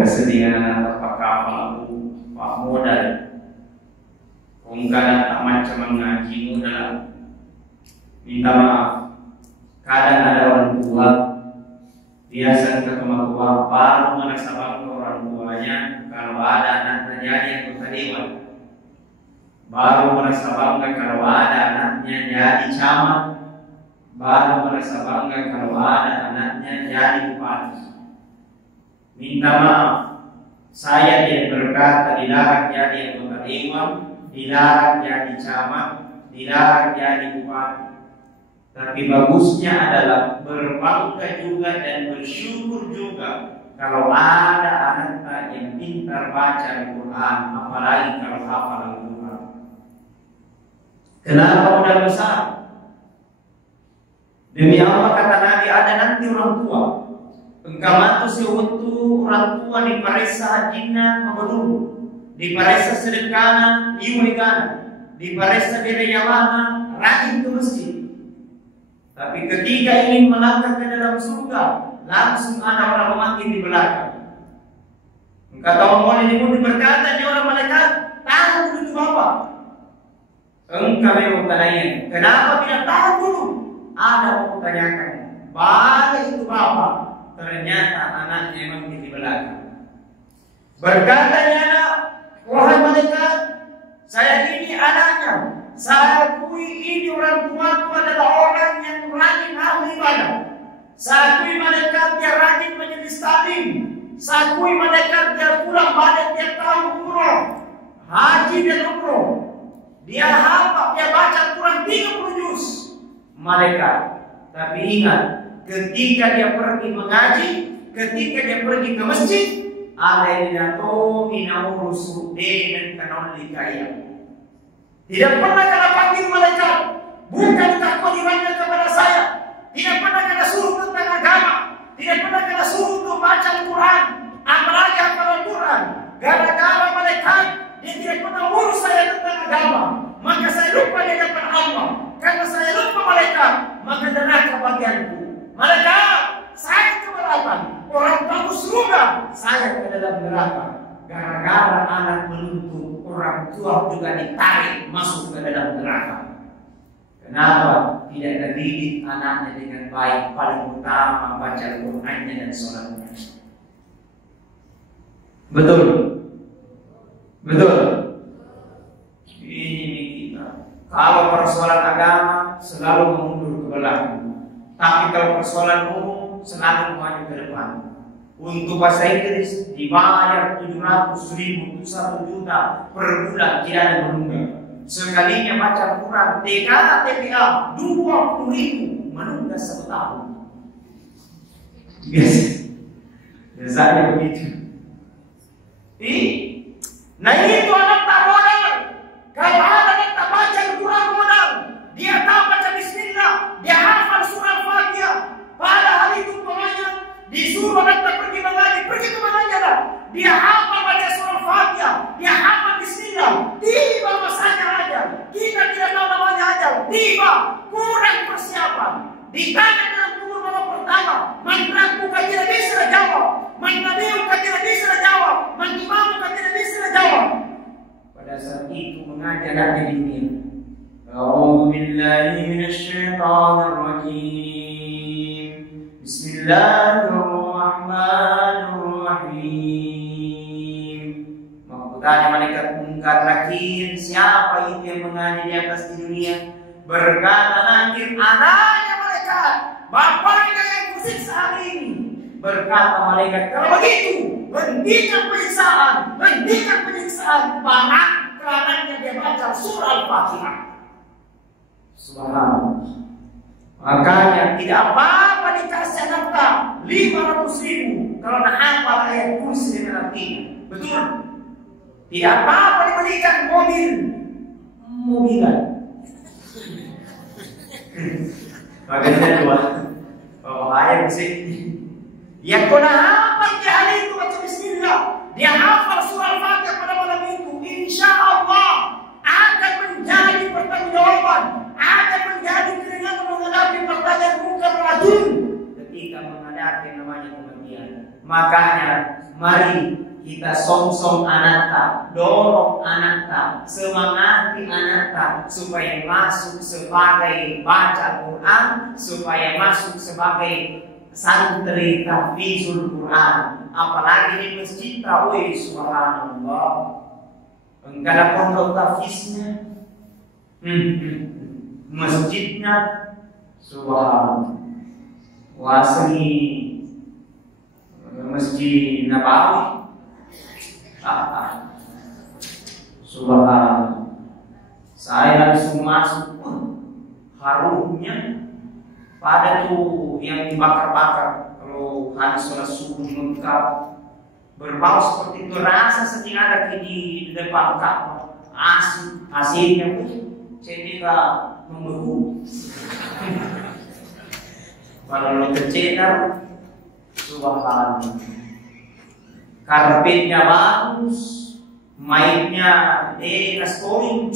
Kesedihan apakah aku Pak modal ungkapan tak macam mengaji modal minta maaf. Kadang ada orang tua biasa ke rumah tua baru merasa bangga orang tuanya kalau ada anaknya jadi anggota dewan, baru merasa bangga kalau ada anaknya jadi camat, baru merasa bangga kalau ada anaknya jadi bupati. Minta maaf, saya tidak berkata dilarang jadi anggota dewan, dilarang jadi camat, dilarang jadi bupati. Tapi bagusnya adalah berbangga juga dan bersyukur juga kalau ada anak yang pintar baca Al-Quran, apalagi kalau hafal Al-Quran. Kenapa modal besar? Demi apa kata Nabi ada nanti orang tua. Engkau si untuk orang tua di paresa jinna mabudul, di paresa sedekana iulikana, di paresa direyalana rajin ke masjid. Tapi ketika ingin melangkah ke dalam surga, langsung ada orang mati di belakang. Engkau tahu mohon ini pun berkata dia orang malaikat, tahu dulu bapak. Engkau memang tanya, kenapa tidak tahu dulu? Ada yang tanyakan, balik itu bapak. Ternyata anaknya memang di belakang. Berkatanya, wahai malaikat, saya ini anaknya. Saya akui ini orang tuaku adalah orang yang rajin amal ibadah. Saya akui malaikat dia rajin majelis taklim. Saya akui malaikat dia pulang balik tiap tahun umroh, haji dan umroh. Dia hafal, dia baca Quran 30 juz. Malaikat. Tapi ingat, ketika dia pergi mengaji, ketika dia pergi ke masjid, alaina to minaurusu dan kanoli kaya. Tidak pernah kena panggil malaikat, bukan kewajibannya kepada saya. Tidak pernah kena suruh tentang agama, tidak pernah kena suruh untuk baca Al-Quran, apalagi hafal Al-Quran. Gara-gara malaikat, dia tidak pernah urus saya tentang agama, maka saya lupa di hadapan Allah. Karena saya lupa malaikat, maka neraka bagianku. Malaikat, saya keberatan. Orang bagus surga, saya ke dalam neraka. Gara-gara anak menuntut, orang tua juga ditarik masuk ke dalam neraka. Kenapa tidak terdidik anaknya dengan baik? Paling utama baca Al-Qur'annya dan sholatnya. Betul, betul. Ini kita. Kalau persoalan agama selalu mundur ke belakang. Tapi kalau persoalan umum selalu maju ke depan. Untuk bahasa Inggris dibayar 700.000 1 juta per bulan, tidak ada menunda. Sekalinya baca Al-Quran TPA 20.000 menunda 1 tahun. Biasanya begitu. Nah itu anak tak modal. Kalau anak yang tak baca Al-Quran modal, dia tahu baca Bismillah, dia hafal surah Al-Fatihah. Padahal itu pokoknya disuruh anak pergi mengaji, pergi ke mana aja lah. Dia hafal baca surah Al-Fatihah, dia hafal Bismillah. Tiba masanya aja, kita tidak tahu namanya aja. tiba, kurang persiapan. Ditanya dalam kubur babak pertama, mantraku kan tidak bisa jawab, mantrabiu kan tidak bisa jawab, mantimamu kan tidak bisa jawab. Pada saat itu mengajar di dunia. A'udzu billahi minasyaitonir rajim. Bismillahirrahmanirrahim. Tanya malaikat Munkar Nakir, siapa itu yang mengaji di atas di dunia? Berkata Nakir, anaknya malaikat, bapaknya yang kusiksa hari ini. Berkata malaikat, kalau begitu, hentikan penyiksaan, panak kerananya dia baca surah Al-Fatihah. Subhanallah. Makanya tidak apa-apa dikasih nafkah 500.000 kalau nak hafal ayat kursi dengan artinya. Betul? Tidak apa-apa diberikan mobilan. Bagaimana dua? Oh, ayat musik. Yang kau hafal di hari itu baca bismillah, dia hafal surah Al-Fatihah pada malam itu, insya Allah akan menjadi pertanggungjawaban, akan menjadi keringanan menghadapi pertanyaan Munkar Nakir ketika menghadapi namanya kematian. Makanya mari kita song-song anakta, dorong anakta, semangati anakta supaya masuk sebagai baca Quran, supaya masuk sebagai santri tahfizul Quran. Apalagi di masjid tarawih, subhanallah. Enggak ada pondok tahfiznya, masjidnya, subhanallah. Wasni Masjid Nabawi. Subhanallah. Saya langsung masuk, harumnya pada tuh yang dibakar-bakar. Kalau habis sholat subuh lengkap, berbau seperti itu, rasa seperti ada di depan Ka'bah. Asinnya pun cedera membeku. Kalau kecedar, subhanallah. Karpetnya bagus, mainnya kastoring.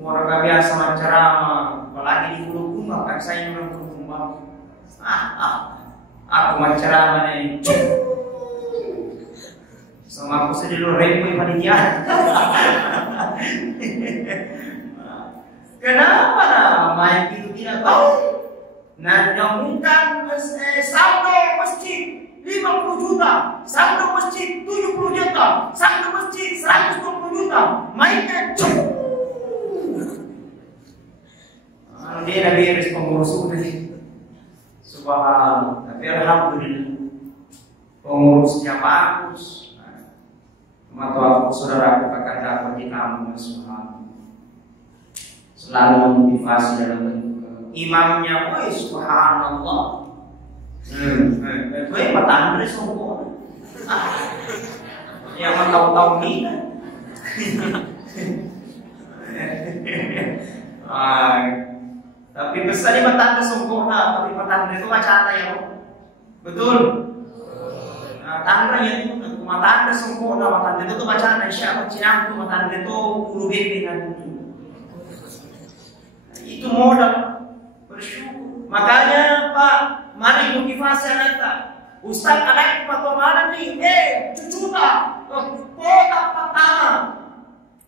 Warga biasa menceramah, apalagi di Bulukumba, kan saya orang Bulukumba. Aku menceramah nih. Sama aku sedih lu repot panitia. Kenapa main itu tidak tahu? Nah, nyambungkan saldo masjid 50 juta, saldo masjid 70 juta, saldo masjid 120 juta, mainnya dia dah beres pengurus ini. Subhanallah. Tapi alhamdulillah pengurusnya bagus. Maka aku saudaraku akan dapat di kamu, subhanallah. Selalu memotivasi dalam bentuk imamnya, woi subhanallah. Woi Pak Andre sombong. Yang mau tahu-tahu ni. Tapi besar ini matanda sempurna, tapi matanda itu macam ya, betul? Matanda itu matanda sempurna, matanda itu macam siapa Cina itu matanda itu ulu bebe dan itu modal bersyukur. Makanya Pak, mari motivasi anak kita. Ustaz anak kita mana nih? Cucu tak, kota pertama.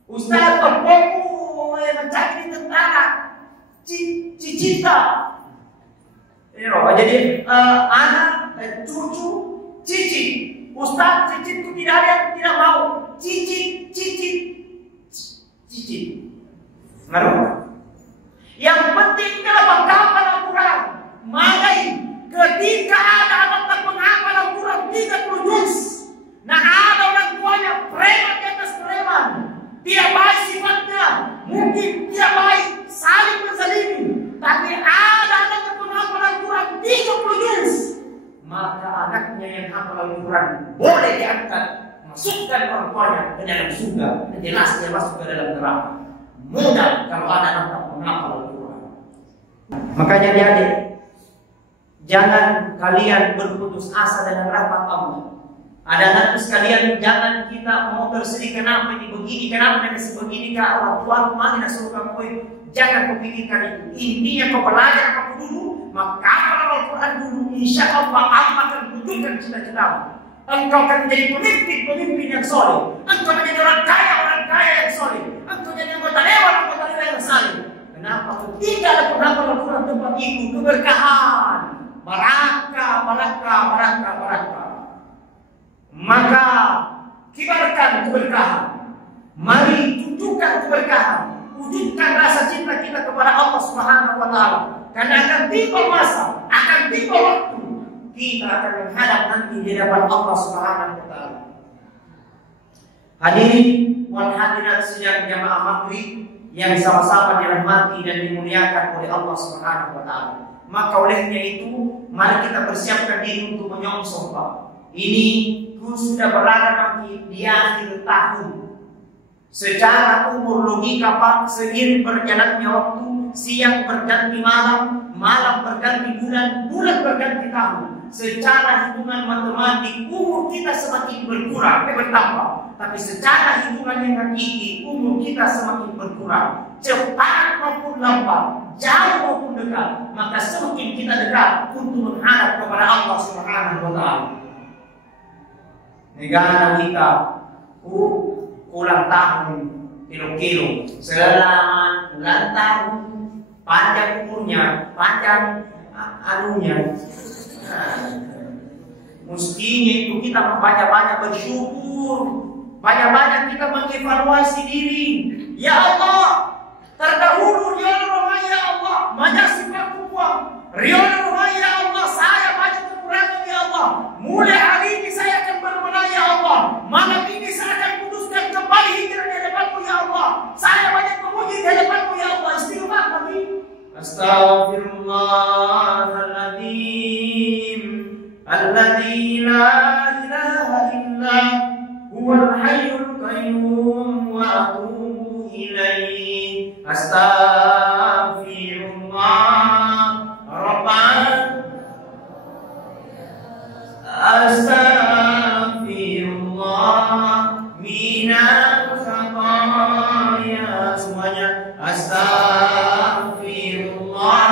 Ustaz berfokus mencari tentara. Cicita, jadi anak, cucu, cici. Ustaz cicit itu tidak ada yang tidak mau. Cicit. Ngaruh. Yang penting adalah penghafal Al-Quran. Malai ketika ada anak tak menghafal Al-Quran 30 juz. Nah ada orang tuanya preman di atas preman. Dia baik sifatnya, mungkin dia baik, saling menzalimi. Tapi ada anak yang menghafal Al-Quran 30 juz. Maka anaknya yang hafal Al-Quran boleh diangkat, masukkan orang tuanya ke dalam surga. Jelas dia masuk ke dalam neraka. Mudah kalau ada anak tak menghafal Al-Quran. Makanya adik-adik, jangan kalian berputus asa dengan rahmat Allah. Ada anak sekalian, jangan kita mau bersedih kenapa ini begini, kenapa ini sebegini, kak orang tua kemana nak suruh kamu. Jangan kau pikirkan itu. Intinya kau belajar apa dulu, maka kalau Al-Quran dulu, insya Allah akan tunjukkan cita-citamu. Engkau akan menjadi pemimpin yang soleh. Engkau menjadi orang kaya yang soleh. Engkau menjadi anggota dewan yang soleh. Kenapa? Tidak ada Al-Quran tempat itu keberkahan, baraka. Maka kibarkan keberkahan. Mari tunjukkan keberkahan. Wujudkan rasa cinta kita kepada Allah Subhanahu wa Ta'ala. Karena akan tiba masa, akan tiba waktu kita akan menghadap nanti di hadapan Allah Subhanahu wa Ta'ala. Hadirin wal hadirat sidang jamaah maghrib yang sama-sama dirahmati dan dimuliakan oleh Allah Subhanahu wa Ta'ala. Maka olehnya itu, mari kita persiapkan diri untuk menyongsong Pak. Ini sudah berada nanti di akhir tahun. Secara umur logika Pak, seiring berjalannya waktu, siang berganti malam, malam berganti bulan, bulan berganti tahun. Secara hitungan matematik, umur kita semakin bertambah. Tapi secara hitungan yang hakiki, umur kita semakin berkurang. Cepat maupun lambat, jauh maupun dekat, maka semakin kita dekat untuk menghadap kepada Allah Subhanahu wa Ta'ala. Negara kita ulang tahun kilo-kilo, selamat ulang tahun, panjang umurnya, panjang anunya. Mestinya itu kita banyak-banyak bersyukur, banyak-banyak kita mengevaluasi diri. Ya Allah, terdahulu Riyadul ya Allah, banyak sifat kuat. Riyadul ya Allah, saya banyak kekurangan ya Allah. Mulai hari ini saya akan bermenang ya Allah. Malam ini saya akan putuskan kembali hijrah di hadapanmu ya Allah. Saya banyak memuji di hadapanmu ya Allah. Istighfar kami. Astaghfirullahaladzim, alladzi la ilaha illa huwal hayyul qayyum wa atubu ilaihi. Astaghfirullah Rabbana, astaghfirullah minal khataya. Semuanya astaghfirullah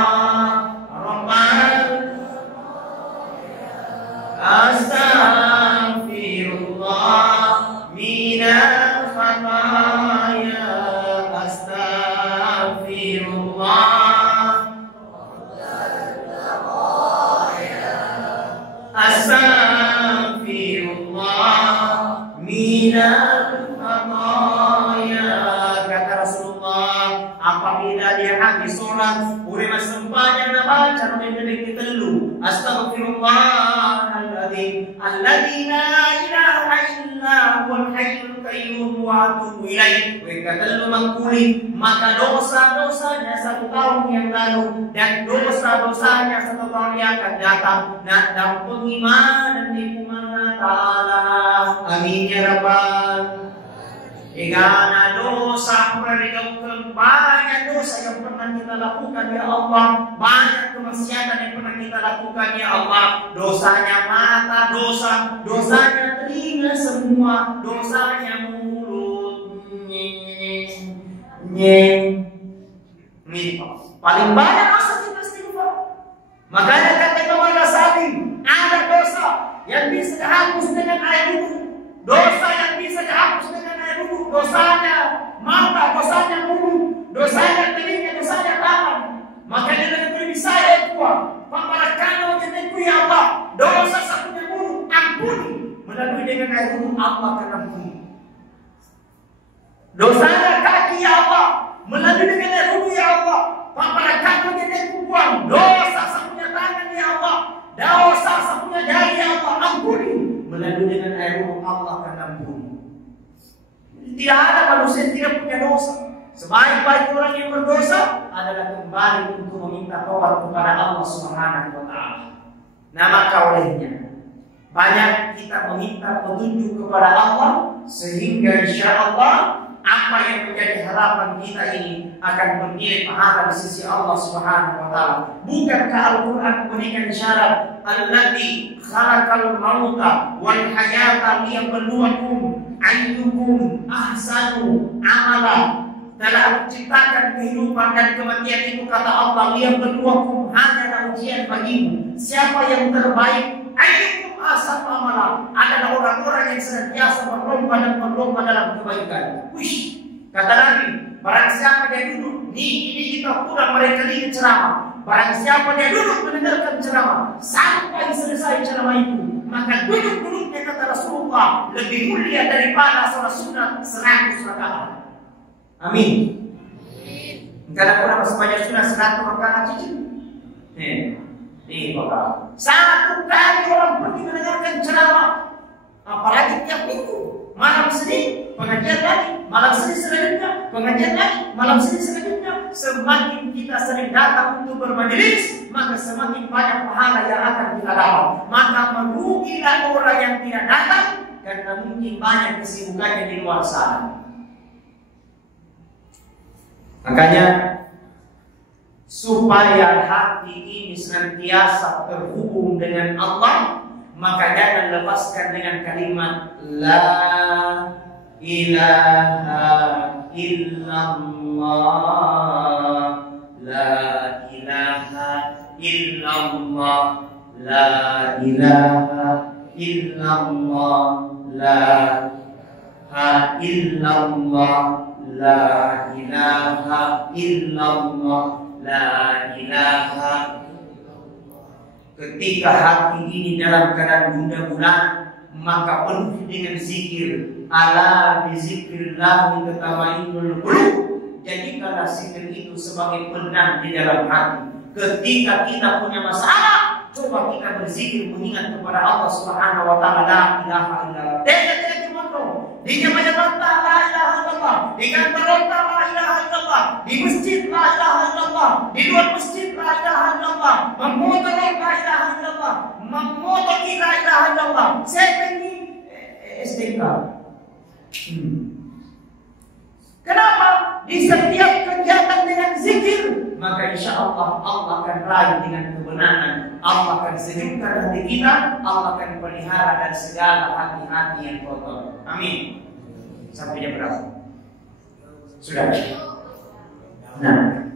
Rabbana, astaghfirullah minal khataya. Astaghfirullah Astaghfirullah minal khataya. Kata Rasulullah, apabila dia habis sholat, urima sembahyang baca menjadi telu. Astaghfirullahaladzim, alladzi la ilaha illa huwal hayyul qayyum wa atubu ilaihi. Kata mengkuli maka dosa-dosanya 1 tahun yang lalu dan dosa-dosanya 1 tahun yang akan datang, dan pengimanan di kumana ta'ala. Amin ya rabbal. Jika dosa pernah dilakukan, banyak dosa yang pernah kita lakukan ya Allah, banyak kemaksiatan yang pernah kita lakukan ya Allah. Dosanya mata, dosanya telinga semua, dosanya mulut. Paling banyak dosa kita istighfar. Makanya kata Imam Al-Ghazali, ada dosa yang bisa dihapus dengan air wudhu, dosa yang bisa dihapus dengan air wudhu, dosanya mata, dosanya mulut, dosanya telinga, dosanya tangan. Makanya dengan bisa saya kuat, pembarakan wajahku ya Allah, dosa satunya mulut ampuni, melalui dengan air wudhu Allah akan ampuni. Dosanya kaki ya Allah, melalui dengan air wudhu ya Allah, pembarakan wajahku buang. Dosa satunya tangan ya Allah, dosa satunya jari ya Allah, ampuni, melalui dengan air wudhu Allah akan ampuni. Tidak ada manusia yang tidak punya dosa. Sebaik-baik orang yang berdosa adalah kembali untuk meminta taubat kepada Allah Subhanahu wa Ta'ala. Nah, maka olehnya banyak kita meminta petunjuk kepada Allah, sehingga insya Allah apa yang menjadi harapan kita ini akan bernilai pahala di sisi Allah Subhanahu wa taala. Bukankah Al-Qur'an memberikan syarat allati khalaqal mauta wal hayata liyabluwakum ayyukum ahsanu amala. Telah menciptakan kehidupan dan kematian itu, kata Allah, liyabluwakum, hanyalah ujian bagimu. Siapa yang terbaik? Ayyukum ahsanu amala, adalah orang-orang yang senantiasa berlomba dan berlomba dalam kebaikan. Wish, kata Nabi, barang siapa dia duduk, ini kita pulang mereka ini ceramah. Barang siapa dia duduk mendengarkan ceramah sampai selesai ceramah itu, maka duduk-duduknya, kata Rasulullah, lebih mulia daripada sholat sunat 100 rakaat. Amin. Karena pernah masih banyak sunat 100 rakaat cici. Nih Bapak, 1 kali orang pergi mendengarkan ceramah, apalagi tiap minggu, malam Senin pengajian lagi, malam Senin selanjutnya pengajian lagi, malam Senin selanjutnya. Semakin kita sering datang untuk bermajelis, maka semakin banyak pahala yang akan kita dapat. Maka merugilah orang yang tidak datang, karena mungkin banyak kesibukannya di luar sana. Makanya supaya hati ini senantiasa terhubung dengan Allah, maka jangan lepaskan dengan kalimat La ilaha illallah, La ilaha illallah, La ilaha illallah, La ilaha illallah, La ilaha illallah, La ilaha. Ketika hati ini dalam keadaan gundah gulana, maka penuh dengan zikir. Ala bizikrillah tatma'innul qulub. Jadikanlah zikir itu sebagai penenang di dalam hati. Ketika kita punya masalah, coba kita berzikir mengingat kepada Allah Subhanahu wa taala, la ilaha illallah. Di jamaah ronta la ilaha illallah, di kantor ronta la ilaha illallah, di masjid la ilaha illallah, di luar masjid la ilaha illallah, memotor la ilaha illallah, memotor la ilaha illallah. Saya ini SDK. Kenapa? Di setiap kegiatan dengan zikir, maka insya Allah Allah akan raih dengan kebenaran. Allah akan sejukkan hati kita, Allah akan pelihara dari segala hati-hati yang kotor. Amin. Sampai jam berapa? Sudah. Nah,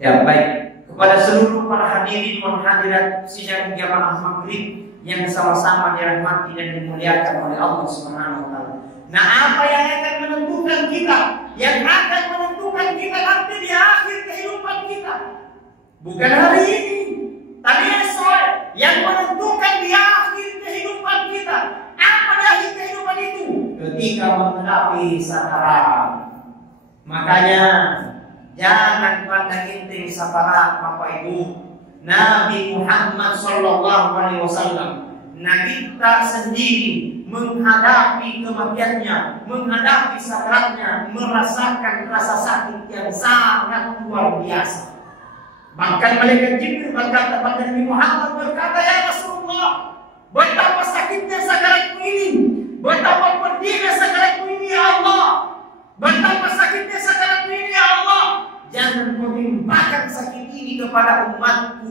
ya baik. Kepada seluruh para hadirin dan hadirat sidang jamaah maghrib yang sama-sama dirahmati dan dimuliakan oleh Allah Subhanahu wa taala. Nah, apa yang akan menentukan kita? Yang akan menentukan kita nanti di akhir kehidupan kita, bukan hari ini, tapi esok. Yang menentukan di akhir kehidupan kita, apa di akhir kehidupan itu? Ketika menghadapi sakarat. Makanya jangan pandang enteng sakarat, Bapak Ibu. Nabi Muhammad SAW, Nabi kita sendiri menghadapi kematiannya, menghadapi sakaratnya, merasakan rasa sakit yang sangat luar biasa. Bahkan malaikat Jibril berkata pada Nabi Muhammad, berkata, ya Rasulullah, betapa sakitnya sakaratmu ini, betapa pedihnya sakaratmu ini ya Allah, betapa sakitnya sakaratmu ini ya Allah. Jangan kau timpakan sakit ini kepada umatku.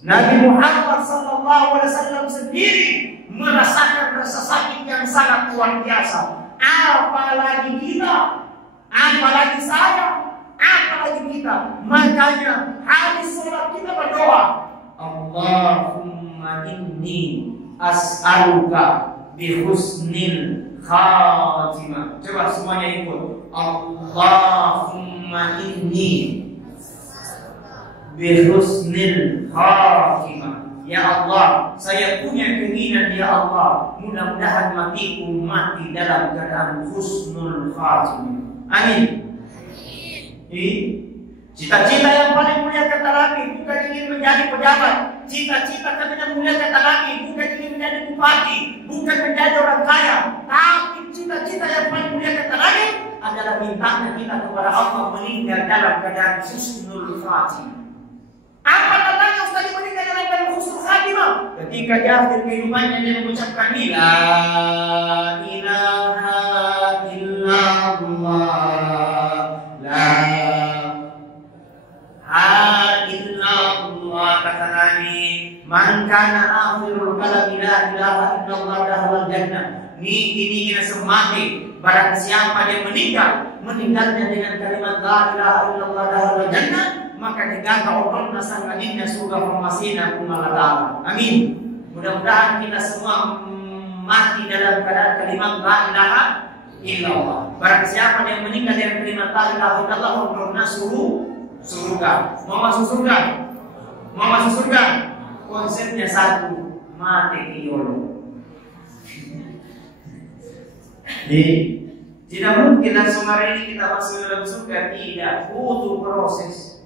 Nabi Muhammad SAW sendiri merasakan rasa sakit yang sangat luar biasa. Apalagi kita, apalagi saya, apalagi kita. Makanya habis sholat kita berdoa, Allahumma inni as'aluka bihusnil khatimah. Coba semuanya ikut. Allahumma inni bihusnil khatimah. Ya Allah, saya punya keinginan ya Allah, mudah-mudahan matiku mati dalam keadaan husnul khatimah. Amin. Cita-cita yang paling mulia kata Nabi bukan ingin menjadi pejabat. Cita-cita yang mulia kata Nabi bukan ingin menjadi bupati, bukan menjadi orang kaya. Tapi cita-cita yang paling mulia kata Nabi adalah mintanya kita kepada Allah meninggal dalam keadaan husnul khatimah. Apa tandanya Ustaz meninggal dalam keadaan husnul khatimah? khatimah. Ketika di akhir kehidupannya dia mengucapkan la ilaha illallah, la illallah, kata Nabi, man kana akhirul kalam la ilaha illallah dakhala jannah. Ini semati barang siapa yang meninggalnya dengan kalimat la ilaha illallah dakhala jannah, maka dijaga Allah sangkadinnya surga formasina kumalata. Amin. Mudah-mudahan kita semua mati dalam keadaan kalimat la ilaha illallah. Barang siapa yang meninggal dengan kalimat la ilaha illallah, Allah surga. Mau masuk surga? Mau masuk surga? Konsepnya satu, mati kiyolo. Jadi tidak mungkin langsung hari ini kita masuk dalam surga, tidak, butuh proses.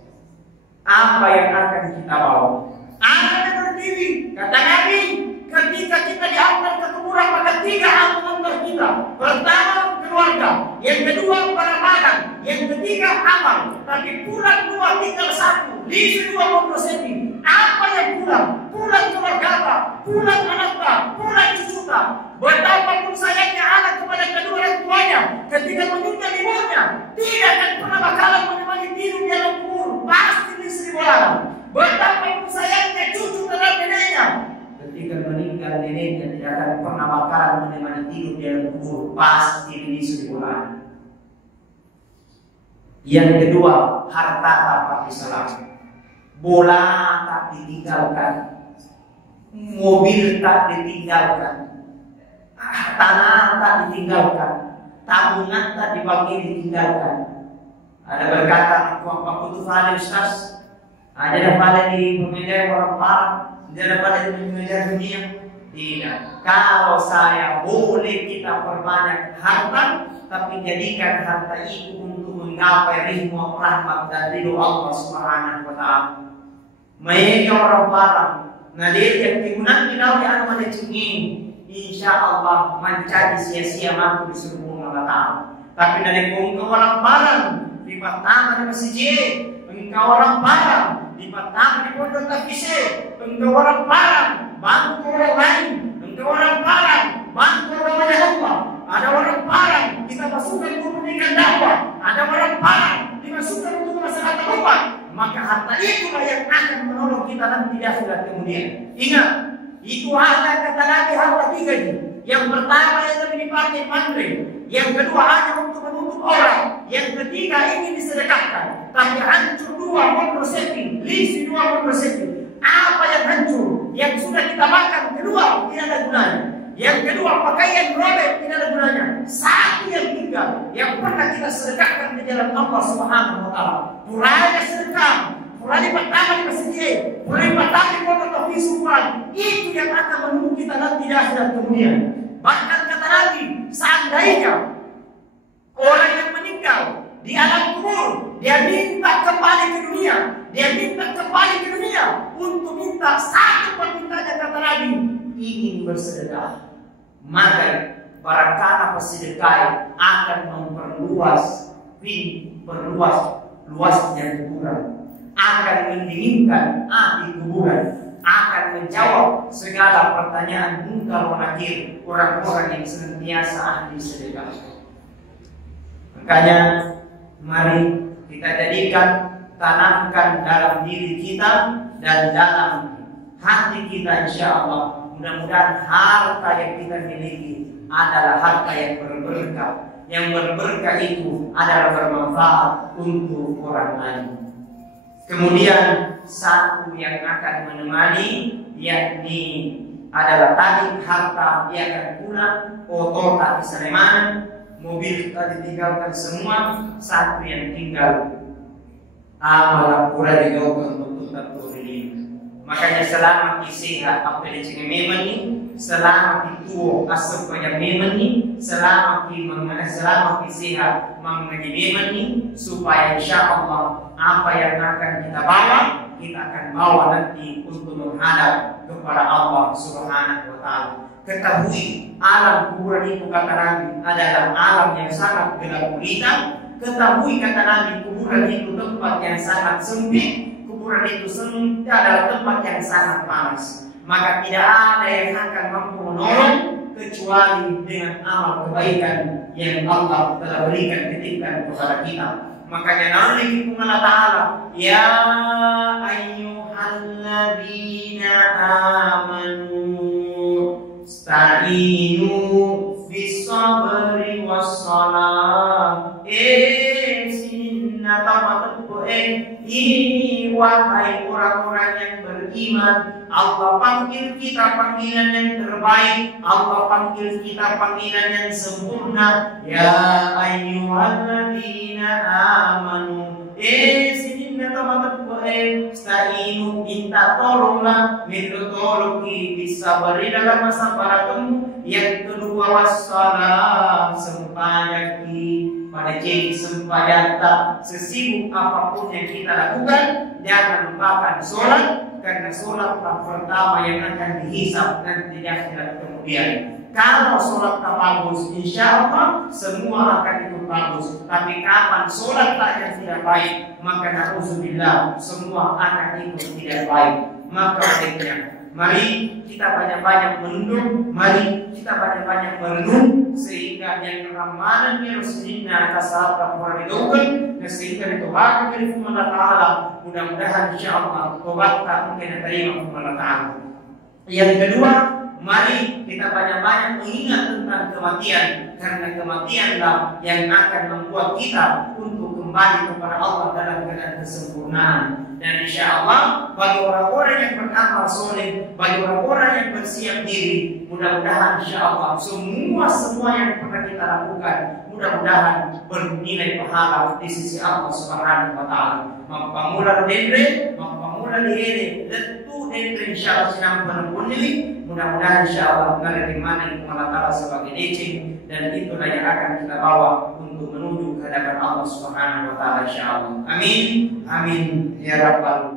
Apa yang akan kita bawa? Akan berdiri, kata Nabi, ketika kita diantar ke kuburan, maka 3 hal mengantar kita. Pertama, keluarga. Yang kedua, barang-barang. Yang ketiga, amal. Tapi pulang 2 tinggal 1. Lisi 2%. Apa yang pulang? Pulang keluarga apa? Pulang anaknya, pulang cucunya. Betapapun sayangnya anak kepada kedua orang tuanya, ketika meninggal ibunya, tidak akan pernah bakalan menemani tidur di dalam kubur. Pasti istri bola. Betapapun sayangnya cucu terhadap neneknya, ketika meninggal neneknya tidak akan pernah bakalan menemani tidur di dalam kubur. Pasti istri bola. Yang kedua, harta tak Islam. Bola tak ditinggalkan, mobil tak ditinggalkan, tanah tak ditinggalkan, tabungan tak dibagi ditinggalkan. Ada berkata, "Apa itu valid Ustaz?" Ada valid di pemilihan orang Arab, ada valid di pemilihan dunia. Tidak. Kalau saya boleh kita perbanyak harta, tapi jadikan harta itu untuk menggapai ridho rahmat dan ridho Allah Subhanahu wa taala. Mereka orang barang, nadir yang digunakan di dalam yang ada cingin, insya Allah mencari sia-sia mampu di surga Allah. Tapi dari engkau orang barang di pertama di masjid, engkau orang barang di pertama di pondok tafsir, engkau orang barang bantu orang lain, engkau orang barang bantu orang Allah. Ada orang barang kita masukkan untuk meningkat dakwah, ada orang barang dimasukkan untuk masyarakat umat. Maka harta itulah yang akan menolong kita nanti di akhirat kemudian. Ingat, itu harta kata Nabi harta 3 ini. Yang pertama yang lebih dipakai pandai, yang kedua hanya untuk menuntut orang, yang ketiga ingin disedekahkan. Tapi hancur 2%, lisi 2%. Apa yang hancur? Yang sudah kita makan, kedua tidak ada gunanya. Yang kedua pakaian robek tidak ada gunanya. Satu yang tinggal, yang pernah kita sedekahkan di jalan Allah Subhanahu wa taala. Puranya sedekah, puranya pertama di masjid, puranya pertama di pondok tafsir, itu yang akan menunggu kita nanti di akhirat kemudian. Bahkan kata Nabi, seandainya orang yang meninggal di alam kubur, dia minta kembali ke dunia, untuk minta satu permintaannya, kata Nabi, ingin bersedekah, maka barangkali bersedekah akan memperluas luasnya kuburan, akan mendinginkan api kuburan, akan menjawab segala pertanyaan munkar wa nakir orang-orang yang senantiasa ahli sedekah. Makanya mari kita jadikan, tanamkan dalam diri kita dan dalam hati kita, insya Allah. Mudah-mudahan harta yang kita miliki adalah harta yang berberkah. Yang berberkah itu adalah bermanfaat untuk orang lain. Kemudian satu yang akan menemani, yakni adalah tadi harta dia akan pulang, otot tak bisa mana, mobil kita ditinggalkan semua, satu yang tinggal amal pura dijauhkan untuk tertutup. Makanya selama sehat apa yang cengeng memang ni, selama itu asap yang memang ni, selama sehat mengaji memang ni, supaya insya Allah apa yang akan kita bawa, kita akan bawa nanti untuk menghadap kepada Allah Subhanahu wa taala. Ketahui alam kuburan itu, kata Nabi, adalah alam yang sangat gelap gulita. Ketahui, kata Nabi, kuburan itu tempat yang sangat sempit. Kuburan itu adalah tempat yang sangat panas. maka tidak ada yang akan mampu menolong kecuali dengan amal kebaikan yang Allah telah berikan titipkan kepada kita. Makanya nanti Allah Ta'ala, ya ayyuhalladzina amanu sta'inu bisabri wassalam. Ini wahai orang-orang yang beriman, Allah panggil kita panggilan yang terbaik, Allah panggil kita panggilan yang sempurna. Ya ayyuhalladzina amanu, sini sta'inu, minta tolonglah, minta tolong bisa beri dalam masa baratmu. Yang kedua wassalam, sempayaki pada jadi sembahyang tak sesibuk apapun yang kita lakukan, jangan lupakan sholat, karena sholat pertama yang akan dihisap nanti di akhirat kemudian. Kalau sholat tak bagus, insya Allah semua akan ikut bagus. Tapi kapan sholat tak yang tidak baik, maka na'udzubillah semua akan ikut tidak baik. Maka baiknya, mari kita banyak-banyak menunduk, mari kita banyak-banyak merenung, sehingga yang ramalan yang Rasulullah atas sahabat Muhammad sehingga ditobatkan dari Allah Ta'ala. Mudah-mudahan insya Allah tobat tak mungkin terima Allah Ta'ala. Yang kedua, mari kita banyak-banyak mengingat tentang kematian, karena kematianlah yang akan membuat kita untuk kembali kepada Allah dalam keadaan kesempurnaan. Dan insya Allah bagi orang-orang yang beramal soleh, bagi orang-orang yang bersiap diri, mudah-mudahan insya Allah semua yang pernah kita lakukan, mudah-mudahan bernilai pahala di sisi Allah Subhanahu wa Ta'ala. Mapamula dendre, mapamula lihere, letu dendre insya Allah senang penuh. Mudah-mudahan insya Allah mengerti mana itu Allah Ta'ala sebagai lecing, dan itulah yang akan kita bawa untuk menuju ke hadapan Allah Subhanahu wa Ta'ala insya Allah. Amin. Amin ya Rabbal